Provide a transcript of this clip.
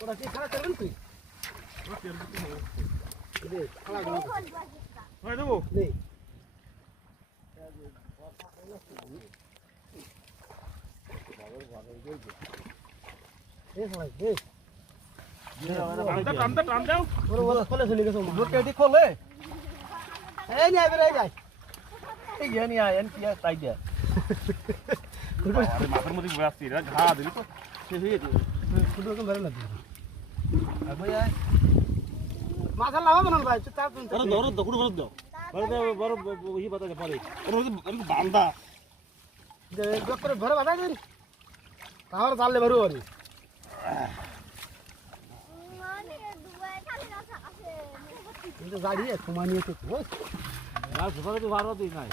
ওরা কি খেলা করবেন তুই খেলা দেবো নেই খোলে এই নিয়ে বেড়ে যায় মাথার মধ্যে বসে আসছি ঘা দিবি তো শেষ হয়ে যাবে মাথা লাগাবো না ভাই ধরো দকুড় বড় দাও বড় ই বাতাসে পরে বান্দা করে ঘরে বাধা দিন তাহলে জানলে বেরো আরে গাড়ি সময় নিয়েছে ভালো দিই নাই